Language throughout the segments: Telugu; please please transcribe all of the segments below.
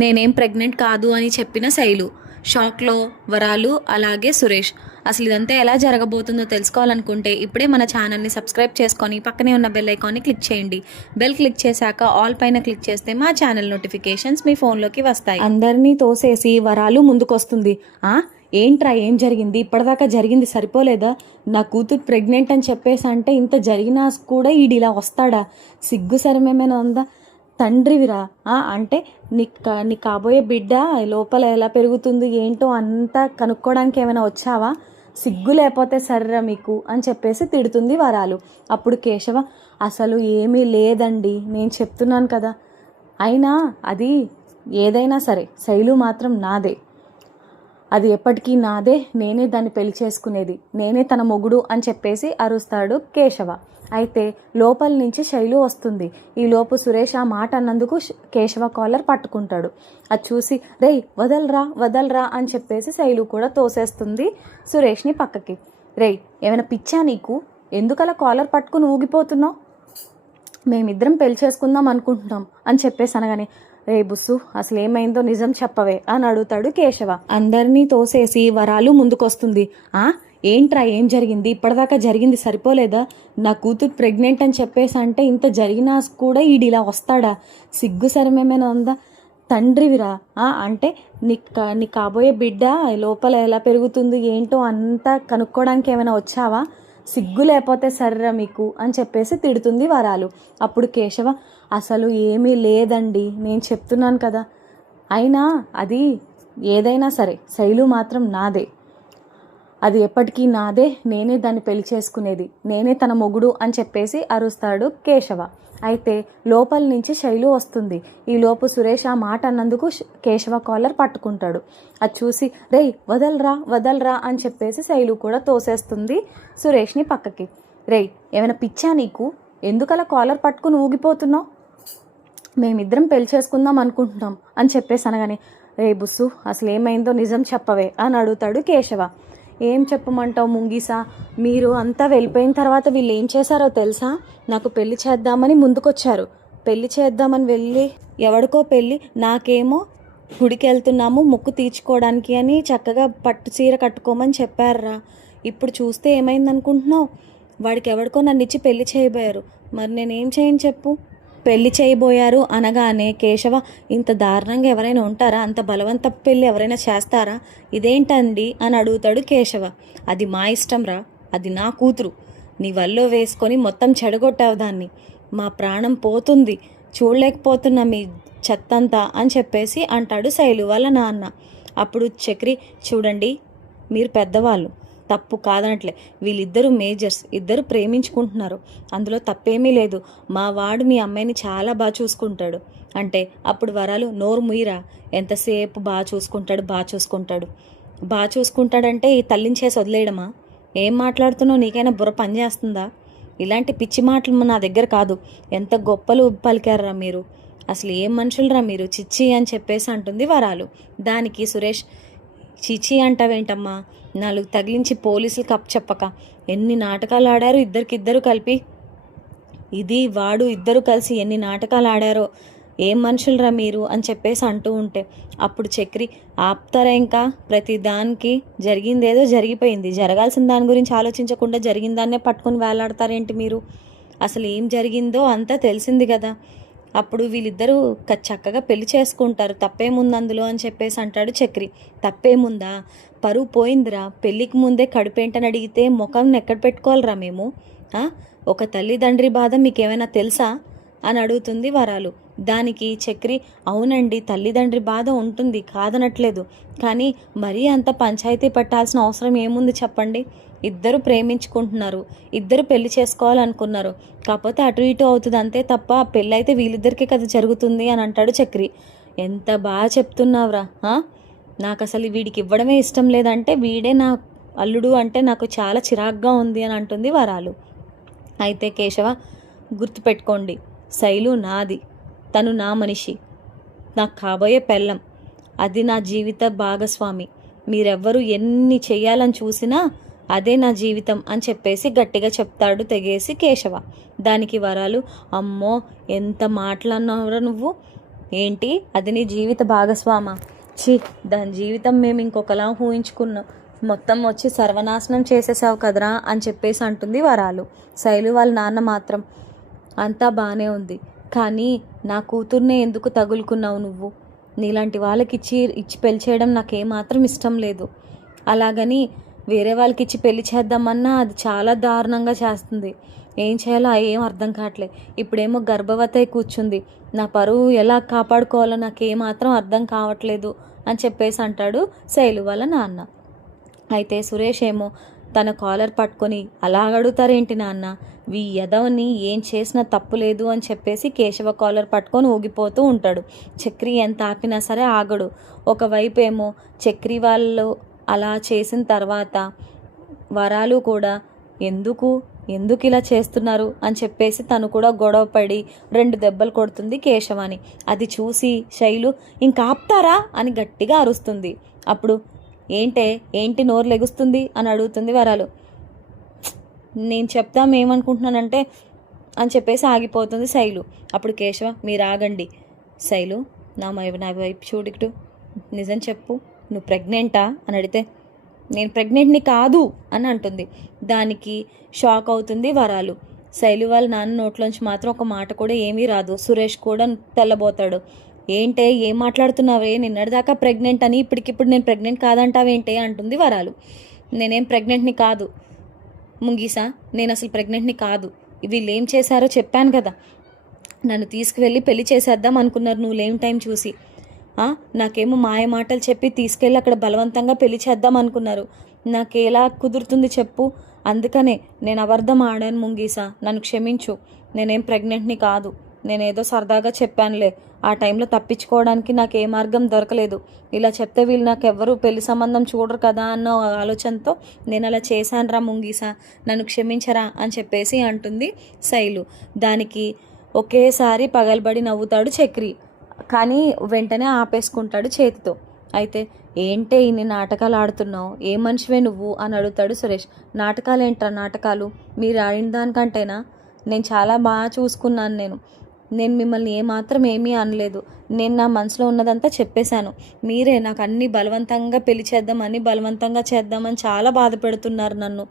నేనేం ప్రెగ్నెంట్ కాదు అని చెప్పిన శైలు. షాక్లో వరాలు అలాగే సురేష్. అసలు ఇదంతా ఎలా జరగబోతుందో తెలుసుకోవాలనుకుంటే ఇప్పుడే మన ఛానల్ని సబ్స్క్రైబ్ చేసుకొని పక్కనే ఉన్న బెల్ ఐకాన్ని క్లిక్ చేయండి. బెల్ క్లిక్ చేశాక ఆల్ పైన క్లిక్ చేస్తే మా ఛానల్ నోటిఫికేషన్స్ మీ ఫోన్లోకి వస్తాయి. అందరినీ తోసేసి వరాలు ముందుకొస్తుంది. ఏంట్రా ఏం జరిగింది? ఇప్పటిదాకా జరిగింది సరిపోలేదా? నా కూతురు ప్రెగ్నెంట్ అని చెప్పేసి అంటే ఇంత జరిగినా కూడా ఈడిలా వస్తాడా? సిగ్గు సరమేమైనా ఉందా? తండ్రివిరా అంటే నీ కాబోయే బిడ్డ లోపల ఎలా పెరుగుతుంది ఏంటో అంతా కనుక్కోవడానికి ఏమైనా వచ్చావా? సిగ్గు లేకపోతే సర్రా మీకు అని చెప్పేసి తిడుతుంది వరాలు. అప్పుడు కేశవ, అసలు ఏమీ లేదండి, నేను చెప్తున్నాను కదా. అయినా అది ఏదైనా సరే శైలు మాత్రం నాదే, అది ఎప్పటికీ నాదే, నేనే దాన్ని పెళ్లి చేసుకునేది, నేనే తన మొగుడు అని చెప్పేసి అరుస్తాడు కేశవ. అయితే లోపల నుంచి శైలు వస్తుంది. ఈ లోపు సురేష్ ఆ మాట అన్నందుకు కేశవ కాలర్ పట్టుకుంటాడు. అది చూసి రేయ్ వదలరా వదలరా అని చెప్పేసి శైలు కూడా తోసేస్తుంది సురేష్ని పక్కకి. రేయ్ ఏమైనా పిచ్చా నీకు? ఎందుకలా కాలర్ పట్టుకుని ఊగిపోతున్నావు? మేమిద్దరం పెళ్లి చేసుకుందాం అనుకుంటున్నాం అని చెప్పేసి అనగానే, రే బుస్సు అసలు ఏమైందో నిజం చెప్పవే అని అడుగుతాడు కేశవ. అందరినీ తోసేసి వరాలు ముందుకొస్తుంది. ఏంట్రా ఏం జరిగింది? ఇప్పటిదాకా జరిగింది సరిపోలేదా? నా కూతురు ప్రెగ్నెంట్ అని చెప్పేసి అంటే ఇంత జరిగినా కూడా ఈడిలా వస్తాడా? సిగ్గు సరమేమైనా ఉందా? తండ్రివిరా అంటే నీ కాబోయే బిడ్డ లోపల ఎలా పెరుగుతుంది ఏంటో అంతా కనుక్కోవడానికి ఏమైనా వచ్చావా? సిగ్గు లేకపోతే సర్రా మీకు అని చెప్పేసి తిడుతుంది వరాలు. అప్పుడు కేశవ, అసలు ఏమీ లేదండి, నేను చెప్తున్నాను కదా. అయినా అది ఏదైనా సరే శైలు మాత్రం నాదే, అది ఎప్పటికీ నాదే, నేనే దాన్ని పెళ్లి చేసుకునేది, నేనే తన మొగుడు అని చెప్పేసి అరుస్తాడు కేశవ. అయితే లోపల నుంచి శైలు వస్తుంది. ఈ లోపు సురేష్ ఆ మాట అన్నందుకు కేశవ కాలర్ పట్టుకుంటాడు. అది చూసి రేయ్ వదలరా వదలరా అని చెప్పేసి శైలు కూడా తోసేస్తుంది సురేష్ని పక్కకి. రేయ్ ఏమైనా పిచ్చా నీకు? ఎందుకలా కాలర్ పట్టుకుని ఊగిపోతున్నావు? మేమిద్దరం పెళ్లి చేసుకుందాం అనుకుంటున్నాం అని చెప్పేసి అనగానే, రే బుస్సు అసలు ఏమైందో నిజం చెప్పవే అని అడుగుతాడు కేశవ. ఏం చెప్పమంటావు ముంగీసా, మీరు అంతా వెళ్ళిపోయిన తర్వాత వీళ్ళు ఏం చేశారో తెలుసా? నాకు పెళ్లి చేద్దామని ముందుకొచ్చారు. పెళ్లి చేద్దామని వెళ్ళి ఎవడికో పెళ్ళి, నాకేమో గుడికి వెళ్తున్నాము మొక్కు తీర్చుకోవడానికి అని చక్కగా పట్టు చీర కట్టుకోమని చెప్పారురా. ఇప్పుడు చూస్తే ఏమైందనుకుంటున్నావు? వాడికి ఎవడికో నన్ను ఇచ్చి పెళ్లి చేయబోయారు. మరి నేనేం చేయను చెప్పు? పెళ్లి చేయబోయారు అనగానే కేశవ, ఇంత దారుణంగా ఎవరైనా ఉంటారా? అంత బలవంత పెళ్ళి ఎవరైనా చేస్తారా? ఇదేంటండి అని అడుగుతాడు కేశవ. అది మా ఇష్టం రా, అది నా కూతురు, నీ వల్లో వేసుకొని మొత్తం చెడగొట్టావు దాన్ని, మా ప్రాణం పోతుంది, చూడలేకపోతున్నా మీ చెత్తంతా అని చెప్పేసి అంటాడు శైలు వాళ్ళ నాన్న. అప్పుడు చక్రి, చూడండి మీరు పెద్దవాళ్ళు, తప్పు కాదనట్లే, వీళ్ళిద్దరూ మేజర్స్, ఇద్దరు ప్రేమించుకుంటున్నారు, అందులో తప్పేమీ లేదు, మా వాడు మీ అమ్మాయిని చాలా బాగా చూసుకుంటాడు అంటే అప్పుడు వరాలు, నోరు ముయిరా, ఎంతసేపు బాగా చూసుకుంటాడంటే ఈ తల్లించేసి వదిలేయడమా? ఏం మాట్లాడుతున్నావు? నీకైనా బుర్ర పని చేస్తుందా? ఇలాంటి పిచ్చి మాటలు నా దగ్గర కాదు. ఎంత గొప్పలు పలికారా మీరు, అసలు ఏం మనుషులరా మీరు, చిచ్చి అని చెప్పేసి అంటుంది వరాలు. దానికి సురేష్, చిచి అంటావేంటమ్మా, నాలుగు తగిలించి పోలీసులకు అప్పచెప్పక. ఎన్ని నాటకాలు ఆడారు ఇద్దరికిద్దరు కలిపి, ఇది వాడు ఇద్దరు కలిసి ఎన్ని నాటకాలు ఆడారో, ఏం మనుషులరా మీరు అని చెప్పేసి అంటూ ఉంటే అప్పుడు చక్రి, ఆపుతారా ఇంకా? ప్రతి దానికి జరిగిందేదో జరిగిపోయింది, జరగాల్సిన దాని గురించి ఆలోచించకుండా జరిగిన దాన్నే పట్టుకొని వేలాడతారేంటి మీరు? అసలు ఏం జరిగిందో అంతా తెలిసింది కదా, అప్పుడు వీళ్ళిద్దరూ చక్కగా పెళ్లి చేసుకుంటారు, తప్పేముంది అందులో అని చెప్పేసి అంటాడు చక్రి. తప్పేముందా? పరువు పోయిందిరా, పెళ్ళికి ముందే కడుపేంటని అడిగితే ముఖం ఎక్కడ పెట్టుకోవాలరా మేము? ఒక తల్లిదండ్రి బాధ మీకేమైనా తెలుసా అని అడుగుతుంది వరాలు. దానికి చక్రి, అవునండి తల్లిదండ్రి బాధ ఉంటుంది కాదనట్లేదు, కానీ మరీ అంత పంచాయతీ పెట్టాల్సిన అవసరం ఏముంది చెప్పండి? ఇద్దరు ప్రేమించుకుంటున్నారు, ఇద్దరు పెళ్లి చేసుకోవాలనుకున్నారు, కాకపోతే అటు ఇటు అవుతుంది అంతే తప్ప పెళ్ళి అయితే వీళ్ళిద్దరికీ కదా జరుగుతుంది అని అంటాడు చక్రి. ఎంత బాగా చెప్తున్నావురా, నాకు అసలు వీడికి ఇవ్వడమే ఇష్టం లేదంటే వీడే నా అల్లుడు అంటే నాకు చాలా చిరాగ్గా ఉంది అని అంటుంది వరాలు. అయితే కేశవ, గుర్తుపెట్టుకోండి, శైలు నాది, తను నా మనిషి, నాకు కాబోయే పెళ్ళం, అది నా జీవిత భాగస్వామి, మీరెవ్వరూ ఎన్ని చెయ్యాలని చూసినా అదే నా జీవితం అని చెప్పేసి గట్టిగా చెప్తాడు తెగేసి కేశవ. దానికి వరాలు, అమ్మో ఎంత మాటలన్నావురా నువ్వు, ఏంటి అది నీ జీవిత భాగస్వామా? ఛీ, దాని జీవితం మేము ఇంకొకలా ఊహించుకున్నాం, మొత్తం వచ్చి సర్వనాశనం చేసేసావు కదరా అని చెప్పేసి అంటుంది వరాలు. శైలు వాళ్ళ నాన్న మాత్రం అంతా బాగానే ఉంది, కానీ నా కూతుర్నే ఎందుకు తగులుకున్నావు నువ్వు? నీలాంటి వాళ్ళకి ఇచ్చి పెళ్లి చేయడం నాకేమాత్రం ఇష్టం లేదు. అలాగని వేరే వాళ్ళకి ఇచ్చి పెళ్లి చేద్దామన్నా అది చాలా దారుణంగా చేస్తుంది. ఏం చేయాలో ఏం అర్థం కావట్లే. ఇప్పుడేమో గర్భవతి కూర్చుంది, నా పరువు ఎలా కాపాడుకోవాలో నాకేమాత్రం అర్థం కావట్లేదు అని చెప్పేసి అంటాడు శైలు వాళ్ళ నాన్న. అయితే సురేష్ ఏమో తన కాలర్ పట్టుకొని అలా అడుగుతారేంటి నాన్న, ఈ యదవని ఏం చేసినా తప్పు లేదు అని చెప్పేసి కేశవ కాలర్ పట్టుకొని ఊగిపోతూ ఉంటాడు. చక్రి ఎంత ఆపినా సరే ఆగడు. ఒకవైపు ఏమో చక్రి వాళ్ళు అలా చేసిన తర్వాత వరాలు కూడా ఎందుకు ఇలా చేస్తున్నారు అని చెప్పేసి తను కూడా గొడవ పడి 2 దెబ్బలు కొడుతుంది కేశవాని. అది చూసి శైలు ఇంకా ఆపుతారా అని గట్టిగా అరుస్తుంది. అప్పుడు ఏంటి నోరు లెగుస్తుంది అని అడుగుతుంది వరాలు. నేను చెప్తాం ఏమనుకుంటున్నానంటే అని చెప్పేసి ఆగిపోతుంది శైలు. అప్పుడు కేశవ మీరు ఆగండి. శైలు నా వైపు చూడికుడు, నిజం చెప్పు, నువ్వు ప్రెగ్నెంటా అని అడిగితే నేను ప్రెగ్నెంట్ని కాదు అని అంటుంది. దానికి షాక్ అవుతుంది వరాలు. శైలు వాళ్ళ నాన్న నోట్లోంచి మాత్రం ఒక మాట కూడా ఏమీ రాదు. సురేష్ కూడా తెల్లబోతాడు. ఏం మాట్లాడుతున్నావే, నిన్నటిదాకా ప్రెగ్నెంట్ అని ఇప్పటికిప్పుడు నేను ప్రెగ్నెంట్ కాదంటావేంటే అంటుంది వరాలు. నేనేం ప్రెగ్నెంట్ని కాదు ముంగీసా, నేను అసలు ప్రెగ్నెంట్ని కాదు. వీళ్ళు ఏం చేశారో చెప్పాను కదా, నన్ను తీసుకువెళ్ళి పెళ్లి చేసేద్దాం అనుకున్నారు నువ్వు లేని టైం చూసి. నాకేమో మాయ మాటలు చెప్పి తీసుకెళ్ళి అక్కడ బలవంతంగా పెళ్లి చేద్దాం అనుకున్నారు. నాకు ఎలా కుదురుతుంది చెప్పు? అందుకనే నేను అబద్ధం ఆడాను ముంగీసా, నన్ను క్షమించు. నేనేం ప్రెగ్నెంట్ని కాదు, నేనేదో సరదాగా చెప్పానులే. ఆ టైంలో తప్పించుకోవడానికి నాకు ఏ మార్గం దొరకలేదు. ఇలా చెప్తే వీళ్ళు నాకు ఎవ్వరూ పెళ్లి సంబంధం చూడరు కదా అన్న ఆలోచనతో నేను అలా చేశానురా ముంగీసా, నన్ను క్షమించరా అని చెప్పేసి అంటుంది శైలు. దానికి ఒకేసారి పగలబడి నవ్వుతాడు చక్రి, కానీ వెంటనే ఆపేసుకుంటాడు చేతితో. అయితే ఇన్ని నాటకాలు ఆడుతున్నావు, ఏ మనిషివే నువ్వు అని అడుగుతాడు సురేష్. నాటకాలు ఏంట్రా నాటకాలు, మీరు ఆడిన దానికంటేనా? నేను చాలా బాగా చూసుకున్నాను. నేను మిమ్మల్ని ఏమాత్రం ఏమీ అనలేదు. నేను నా మనసులో ఉన్నదంతా చెప్పేశాను. మీరే నాకు అన్నీ బలవంతంగా పెళ్లి బలవంతంగా చేద్దామని చాలా బాధ పెడుతున్నారు నన్ను.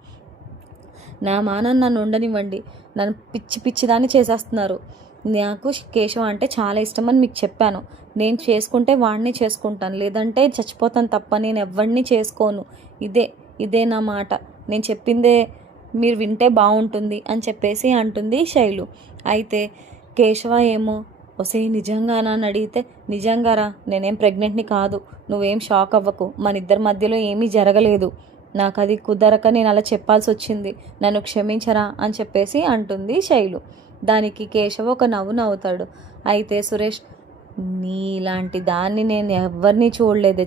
నా మానని నన్ను ఉండనివ్వండి, నన్ను పిచ్చిదాన్ని చేసేస్తున్నారు. నాకు కేశవ అంటే చాలా ఇష్టమని మీకు చెప్పాను. నేను చేసుకుంటే వాడిని చేసుకుంటాను, లేదంటే చచ్చిపోతాను తప్ప నేను ఎవరిని చేసుకోను. ఇదే నా మాట, నేను చెప్పిందే మీరు వింటే బాగుంటుంది అని చెప్పేసి అంటుంది శైలు. అయితే కేశవ ఏమో నిజంగానా అని అడిగితే, నిజంగారా, నేనేం ప్రెగ్నెంట్ని కాదు, నువ్వేం షాక్ అవ్వకు, మన ఇద్దరి మధ్యలో ఏమీ జరగలేదు. నాకు అది కుదరక నేను అలా చెప్పాల్సి వచ్చింది, నన్ను క్షమించరా అని చెప్పేసి అంటుంది శైలు. దానికి కేశవ ఒక నవ్వు నవ్వుతాడు. అయితే సురేష్, నీలాంటి దాన్ని నేను ఎవరిని చూడలేదు,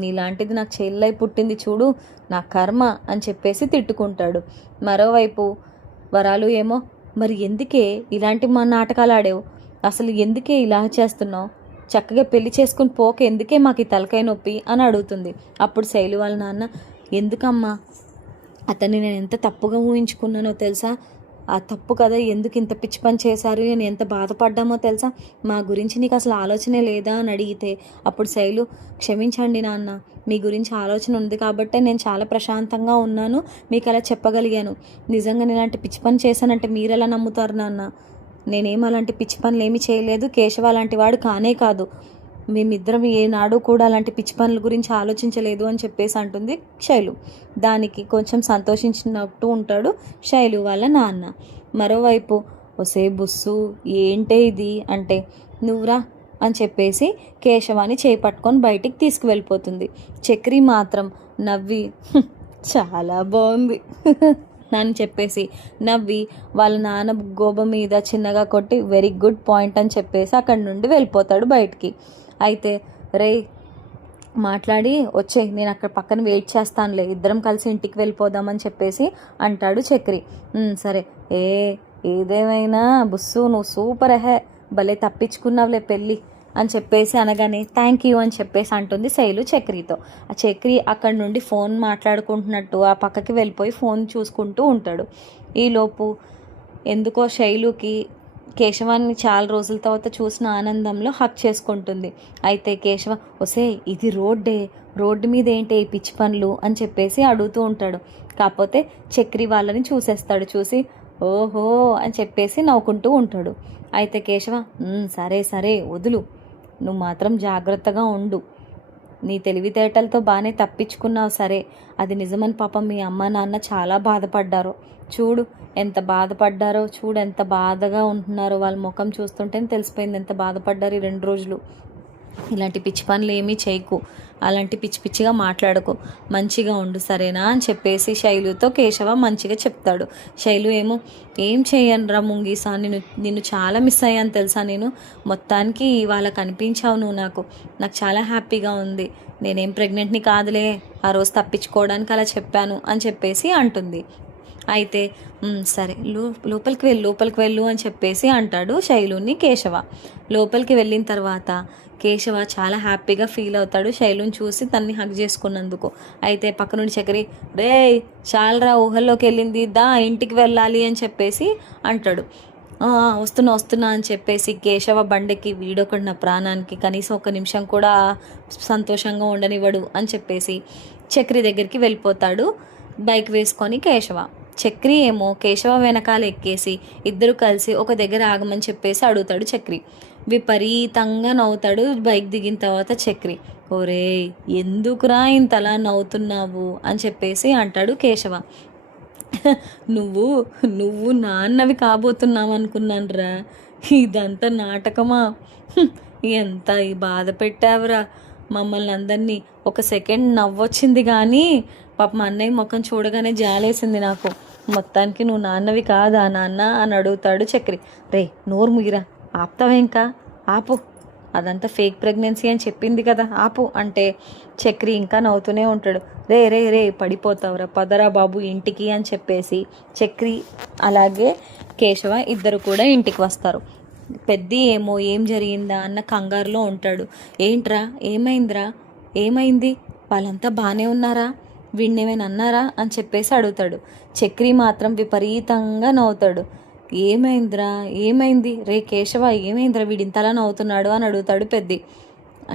నీలాంటిది నాకు చెల్లై పుట్టింది చూడు, నా కర్మ అని చెప్పేసి తిట్టుకుంటాడు. మరోవైపు వరాలు ఏమో, మరి ఎందుకే ఇలాంటి మా నాటకాలు ఆడేవు, అసలు ఎందుకే ఇలా చేస్తున్నావు, చక్కగా పెళ్లి చేసుకుని పోక ఎందుకే మాకు ఈ తలకాయ నొప్పి అని అడుగుతుంది. అప్పుడు శైలు వాళ్ళ నాన్న, ఎందుకమ్మా, అతన్ని నేను ఎంత తప్పుగా ఊహించుకున్నానో తెలుసా, ఆ తప్పు కదా, ఎందుకు ఇంత పిచ్చి పని చేశారు అని ఎంత బాధపడ్డామో తెలుసా, మా గురించి నీకు అసలు ఆలోచనే లేదా అని అడిగితే అప్పుడు శైలు, క్షమించండి నాన్న, మీ గురించి ఆలోచన ఉంది కాబట్టే నేను చాలా ప్రశాంతంగా ఉన్నాను, మీకు అలా చెప్పగలిగాను. నిజంగా నేను అలాంటి పిచ్చి పని చేశానంటే మీరు ఎలా నమ్ముతారు నాన్న? నేనేం అలాంటి పిచ్చి పనులు ఏమీ చేయలేదు, కేశవ అలాంటి వాడు కానే కాదు, మేమిద్దరం ఏనాడు కూడా అలాంటి పిచ్చి పనుల గురించి ఆలోచించలేదు అని చెప్పేసి అంటుంది శైలు. దానికి కొంచెం సంతోషించినట్టు ఉంటాడు శైలు వాళ్ళ నాన్న. మరోవైపు బుస్సు ఏంటే ఇది అంటే, నువ్వురా అని చెప్పేసి కేశవాని చేయి పట్టుకొని బయటికి తీసుకువెళ్ళిపోతుంది. చక్రి మాత్రం నవ్వి చాలా బాగుంది అని చెప్పేసి నవ్వి వాళ్ళ నాన్న గోబ మీద చిన్నగా కొట్టి వెరీ గుడ్ పాయింట్ అని చెప్పేసి అక్కడి నుండి వెళ్ళిపోతాడు బయటికి. అయితే రే మాట్లాడి వచ్చే, నేను అక్కడ పక్కన వెయిట్ చేస్తానులే, ఇద్దరం కలిసి ఇంటికి వెళ్ళిపోదామని చెప్పేసి అంటాడు చక్రి. సరే, ఏదేమైనా బుస్సు నువ్వు సూపర్ భలే తప్పించుకున్నావులే పెళ్ళి అని చెప్పేసి అనగానే థ్యాంక్ యూ అని చెప్పేసి అంటుంది శైలు చక్రితో. ఆ చక్రి అక్కడి నుండి ఫోన్ మాట్లాడుకుంటున్నట్టు ఆ పక్కకి వెళ్ళిపోయి ఫోన్ చూసుకుంటూ ఉంటాడు. ఈలోపు ఎందుకో శైలుకి కేశవాన్ని చాలా రోజుల తర్వాత చూసిన ఆనందంలో హక్ చేసుకుంటుంది. అయితే కేశవ, ఒసే ఇది రోడ్డు మీద ఏంటి ఈ పిచ్చి పనులు అని చెప్పేసి అడుగుతూ ఉంటాడు. కాకపోతే చక్రి వాళ్ళని చూసేస్తాడు. చూసి ఓహో అని చెప్పేసి నవ్వుకుంటూ ఉంటాడు. అయితే కేశవ, సరే సరే వదులు, నువ్వు మాత్రం జాగ్రత్తగా ఉండు, నీ తెలివితేటలతో బాగానే తప్పించుకున్నావు సరే, అది నిజమని పాపం మీ అమ్మ నాన్న చాలా బాధపడ్డారో చూడు, ఎంత బాధపడ్డారో చూడు, ఎంత బాధగా ఉంటున్నారో, వాళ్ళ ముఖం చూస్తుంటేనే తెలిసిపోయింది ఎంత బాధపడ్డారు ఈ 2 రోజులు. ఇలాంటి పిచ్చి పనులు ఏమీ చేయకు, అలాంటి పిచ్చి పిచ్చిగా మాట్లాడకు, మంచిగా ఉండు సరేనా అని చెప్పేసి శైలుతో కేశవ మంచిగా చెప్తాడు. శైలు ఏమో, ఏం చేయనురా ముంగీసా, నిన్ను చాలా మిస్ అయ్యాను తెలుసా, నేను మొత్తానికి ఇవాళ కనిపించావు నువ్వు నాకు చాలా హ్యాపీగా ఉంది, నేనేం ప్రెగ్నెంట్ని కాదులే, ఆ రోజు తప్పించుకోవడానికి అలా చెప్పాను అని చెప్పేసి అంటుంది. అయితే సరే లోపలికి వెళ్ళు అని చెప్పేసి అంటాడు శైలుని కేశవ. లోపలికి వెళ్ళిన తర్వాత కేశవ చాలా హ్యాపీగా ఫీల్ అవుతాడు శైలుని చూసి, తన్ని హగ్ చేసుకున్నందుకు. అయితే పక్క నుండి చక్రి, రే చాలరా ఊహల్లోకి వెళ్ళింది, దా ఇంటికి వెళ్ళాలి అని చెప్పేసి అంటాడు. వస్తున్నా అని చెప్పేసి కేశవ బండికి, వీడొకడు నా ప్రాణానికి కనీసం 1 నిమిషం కూడా సంతోషంగా ఉండనివ్వడు అని చెప్పేసి చక్రి దగ్గరికి వెళ్ళిపోతాడు బైక్ వేసుకొని కేశవ. చక్రి ఏమో కేశవ వెనకాల ఎక్కేసి ఇద్దరు కలిసి ఒక దగ్గర ఆగమని చెప్పేసి అడుగుతాడు చక్రి. విపరీతంగా నవ్వుతాడు బైక్ దిగిన తర్వాత చక్రి. ఒరే ఎందుకురా ఇంతలా నవ్వుతున్నావు అని చెప్పేసి అంటాడు కేశవ. నువ్వు నాన్నవి కాబోతున్నావు అనుకున్నాను రా, ఇదంతా నాటకమా, ఎంత బాధ పెట్టావురా మమ్మల్ని అందరినీ. ఒక సెకండ్ నవ్వొచ్చింది కానీ పాపం అన్నయ్య ముఖం చూడగానే జాలేసింది నాకు. మొత్తానికి నువ్వు నాన్నవి కాదా నాన్న అని అడుగుతాడు చక్రి. రే నోరు ముగిరా, ఆపుతావా ఇంకా, ఆపు, అదంతా ఫేక్ ప్రెగ్నెన్సీ అని చెప్పింది కదా ఆపు అంటే చక్రి ఇంకా నవ్వుతూనే ఉంటాడు. రే పడిపోతావురా, పదరా బాబు ఇంటికి అని చెప్పేసి చక్రి అలాగే కేశవ ఇద్దరు కూడా ఇంటికి వస్తారు. పెద్ది ఏమో ఏం జరిగిందా అన్న కంగారులో ఉంటాడు. ఏంట్రా ఏమైంది, వాళ్ళంతా బాగానే ఉన్నారా, వీడినేమైనా అన్నారా అని చెప్పేసి అడుగుతాడు. చక్రి మాత్రం విపరీతంగా నవ్వుతాడు. ఏమైంది రే కేశవ, ఏమైందిరా వీడి ఇంతలా నవ్వుతున్నాడు అని అడుగుతాడు పెద్ది.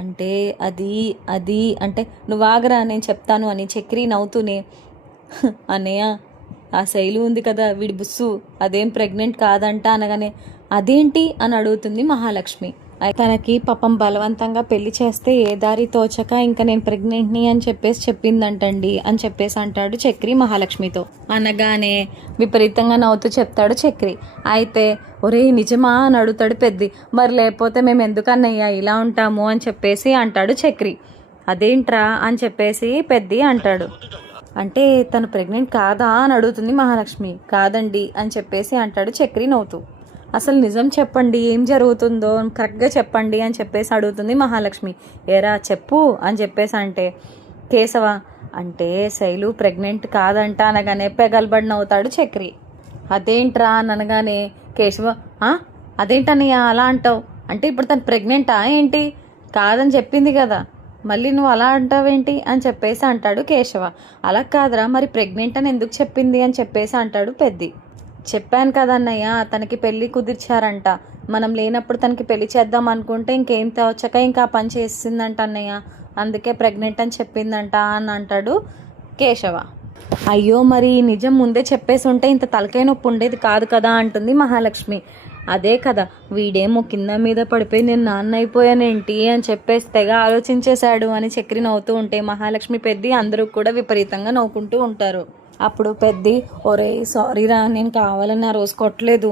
అంటే అది అంటే నువ్వు ఆగరా నేను చెప్తాను అని చక్రి నవ్వుతూనే, అన్నయ్య ఆ శైలు ఉంది కదా వీడి బుస్సు, అదేం ప్రెగ్నెంట్ కాదంట అనగానే అదేంటి అని అడుగుతుంది మహాలక్ష్మి. తనకి పాపం బలవంతంగా పెళ్లి చేస్తే ఏ దారి తోచక ఇంకా నేను ప్రెగ్నెంట్ని అని చెప్పేసి చెప్పిందంటండి అని చెప్పేసి అంటాడు చక్రి మహాలక్ష్మితో. అనగానే విపరీతంగా నవ్వుతూ చెప్తాడు చక్రి. అయితే ఒరే నిజమా అని అడుగుతాడు పెద్ది. మరి లేకపోతే మేము ఎందుకన్నయ్యా ఇలా ఉంటాము అని చెప్పేసి అంటాడు చక్రి. అదేంట్రా అని చెప్పేసి పెద్ది అంటాడు. అంటే తను ప్రెగ్నెంట్ కాదా అని అడుగుతుంది మహాలక్ష్మి. కాదండి అని చెప్పేసి అంటాడు చక్రి నవ్వుతూ. అసలు నిజం చెప్పండి, ఏం జరుగుతుందో కరెక్ట్గా చెప్పండి అని చెప్పేసి అడుగుతుంది మహాలక్ష్మి. ఏరా చెప్పు అని చెప్పేసి అంటే కేశవ, అంటే శైలు ప్రెగ్నెంట్ కాదంట అనగానే పెగల్బడి నవ్వుతాడు చక్రి. అదేంట్రా అని అనగానే కేశవ, అదేంటన్నయ్య అలా అంటావు, అంటే ఇప్పుడు తను ప్రెగ్నెంటా ఏంటి, కాదని చెప్పింది కదా, మళ్ళీ నువ్వు అలా అంటావేంటి అని చెప్పేసి అంటాడు కేశవ. అలా కాదురా, మరి ప్రెగ్నెంట్ అని ఎందుకు చెప్పింది అని చెప్పేసి అంటాడు పెద్ది. చెప్పాను కదా అన్నయ్య, తనకి పెళ్ళి కుదిర్చారంట, మనం లేనప్పుడు తనకి పెళ్లి చేద్దాం అనుకుంటే ఇంకేం తోచక ఇంకా పని చేసిందంట అన్నయ్య, అందుకే ప్రెగ్నెంట్ అని చెప్పిందంట అని అంటాడు కేశవ. అయ్యో మరి నిజం ముందే చెప్పేసి ఉంటే ఇంత తలకాయ నొప్పి ఉండేది కాదు కదా అంటుంది మహాలక్ష్మి. అదే కదా, వీడేమో కింద మీద పడిపోయి నేను నాన్న అయిపోయానేంటి అని చెప్పేసి తెగ ఆలోచించేశాడు అని చక్రి నవ్వుతూ ఉంటే మహాలక్ష్మి పెద్ది అందరూ కూడా విపరీతంగా నవ్వుకుంటూ ఉంటారు. అప్పుడు పెద్ది, ఒరే సారీరా, నేను కావాలని ఆ రోజు కొట్టలేదు,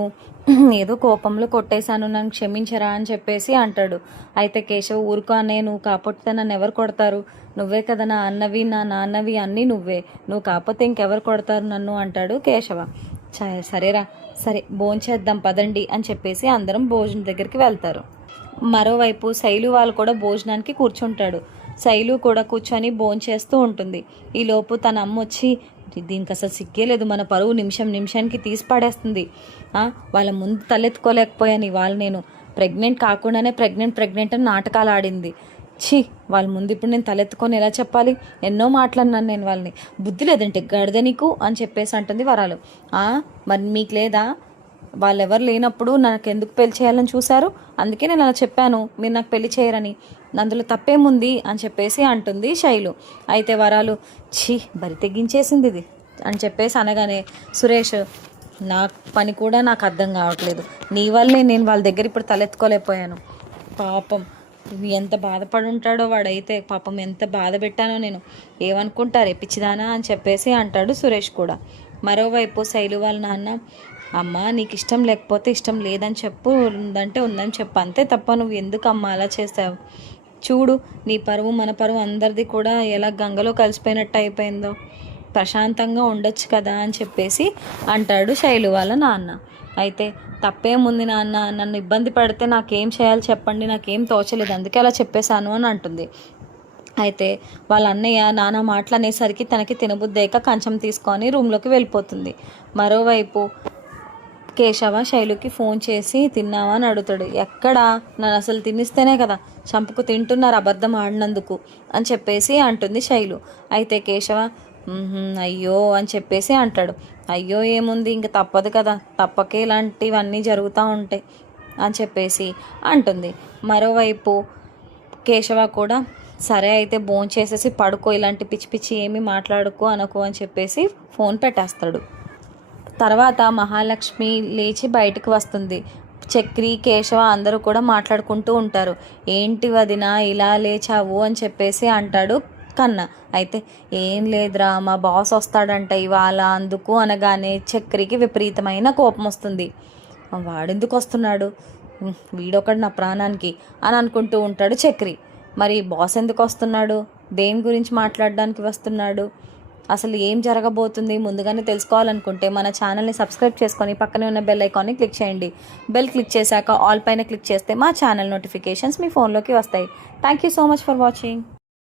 ఏదో కోపంలో కొట్టేశాను, నన్ను క్షమించరా అని చెప్పేసి అంటాడు. అయితే కేశవ్, ఊరుకో అన్నయ్య, నువ్వు కాకపోతే నన్ను ఎవరు కొడతారు, నువ్వే కదా నా అన్నవి నా నాన్నవి అన్నీ నువ్వే, నువ్వు కాకపోతే ఇంకెవరు కొడతారు నన్ను అంటాడు కేశవ. సరేరా, సరే భోంచేద్దాం పదండి అని చెప్పేసి అందరం భోజనం దగ్గరికి వెళ్తారు. మరోవైపు శైలు వాళ్ళు కూడా భోజనానికి కూర్చుంటాడు. శైలు కూడా కూర్చొని భోంచేస్తూ ఉంటుంది. ఈలోపు తన అమ్మ వచ్చి, దీనికి అసలు సిగ్గే లేదు, మన పరువు నిమిషానికి తీసి పడేస్తుంది, వాళ్ళ ముందు తలెత్తుకోలేకపోయాను ఇవాళ, నేను ప్రెగ్నెంట్ కాకుండానే ప్రెగ్నెంట్ అని నాటకాలు ఆడింది, వాళ్ళ ముందు ఇప్పుడు నేను తలెత్తుకొని ఎలా చెప్పాలి, ఎన్నో మాట్లాడినాను నేను వాళ్ళని, బుద్ధి లేదంటే గడిద నీకు అని చెప్పేసి అంటుంది వరాలు. మరి మీకు లేదా, వాళ్ళెవరు లేనప్పుడు నాకు ఎందుకు పెళ్లి చేయాలని చూశారు, అందుకే నేను అలా చెప్పాను మీరు నాకు పెళ్లి చేయరని, అందులో తప్పేముంది అని చెప్పేసి అంటుంది శైలు. అయితే వరాలు బరి తెగించేసింది ఇది అని చెప్పేసి అనగానే సురేష్, నా పని కూడా నాకు అర్థం కావట్లేదు, నీ వల్లే నేను వాళ్ళ దగ్గర ఇప్పుడు తలెత్తుకోలేకపోయాను, పాపం ఎంత బాధపడి ఉంటాడో వాడైతే, పాపం ఎంత బాధ పెట్టానో నేను, ఏమనుకుంటారే పిచ్చిదానా అని చెప్పేసి అంటాడు సురేష్ కూడా. మరోవైపు శైలు వాళ్ళ నాన్న, అమ్మ నీకు ఇష్టం లేకపోతే ఇష్టం లేదని చెప్పు, ఉందంటే ఉందని చెప్పు, అంతే తప్ప నువ్వు ఎందుకు అమ్మ అలా చేసావు, చూడు నీ పరువు మన పరువు అందరిది కూడా ఎలా గంగలో కలిసిపోయినట్టు అయిపోయిందో, ప్రశాంతంగా ఉండొచ్చు కదా అని చెప్పేసి అంటాడు శైలు వాళ్ళ నాన్న. అయితే తప్పేముంది నాన్న, నన్ను ఇబ్బంది పడితే నాకేం చేయాలి చెప్పండి, నాకేం తోచలేదు అందుకే అలా చెప్పేశాను అని అంటుంది. అయితే వాళ్ళ అన్నయ్య నాన్న మాటలనేసరికి తనకి తినబుద్దయ్యాక కంచం తీసుకొని రూమ్లోకి వెళ్ళిపోతుంది. మరోవైపు కేశవ శైలుకి ఫోన్ చేసి తిన్నావా అని అడుగుతాడు. ఎక్కడా, నన్ను అసలు తినిస్తేనే కదా చంపుకు తింటున్నారు అబద్ధం ఆడినందుకు అని చెప్పేసి అంటుంది శైలు. అయితే కేశవ అయ్యో అని చెప్పేసి అంటాడు. అయ్యో ఏముంది, ఇంక తప్పదు కదా, తప్పకే ఇలాంటివన్నీ జరుగుతూ ఉంటాయి అని చెప్పేసి అంటుంది. మరోవైపు కేశవ కూడా సరే అయితే భోంచేసేసి పడుకో, ఇలాంటి పిచ్చి పిచ్చి ఏమీ మాట్లాడుకో అనకు అని చెప్పేసి ఫోన్ పెట్టేస్తాడు. తర్వాత మహాలక్ష్మి లేచి బయటకు వస్తుంది. చక్రి కేశవ అందరూ కూడా మాట్లాడుకుంటూ ఉంటారు. ఏంటి వదిన ఇలా లేచావు అని చెప్పేసి అంటాడు కన్నా. అయితే ఏం లేదురా, మా బాస్ వస్తాడంట ఇవాళ అందుకు అనగానే చక్రికి విపరీతమైన కోపం వస్తుంది. వాడెందుకు వస్తున్నాడు, వీడొకడు నా ప్రాణానికి అని అనుకుంటూ ఉంటాడు చక్రి. మరి బాస్ ఎందుకు వస్తున్నాడు, దేని గురించి మాట్లాడడానికి వస్తున్నాడు, అసలు ఏం జరగబోతుంది ముందుగానే తెలుసుకోవాలనుకుంటే మన ఛానల్ని సబ్స్క్రైబ్ చేసుకొని పక్కనే ఉన్న బెల్ ఐకాన్ని క్లిక్ చేయండి. బెల్ క్లిక్ చేశాక ఆల్ పైన క్లిక్ చేస్తే మా ఛానల్ నోటిఫికేషన్స్ మీ ఫోన్లోకి వస్తాయి. Thank you so much for watching.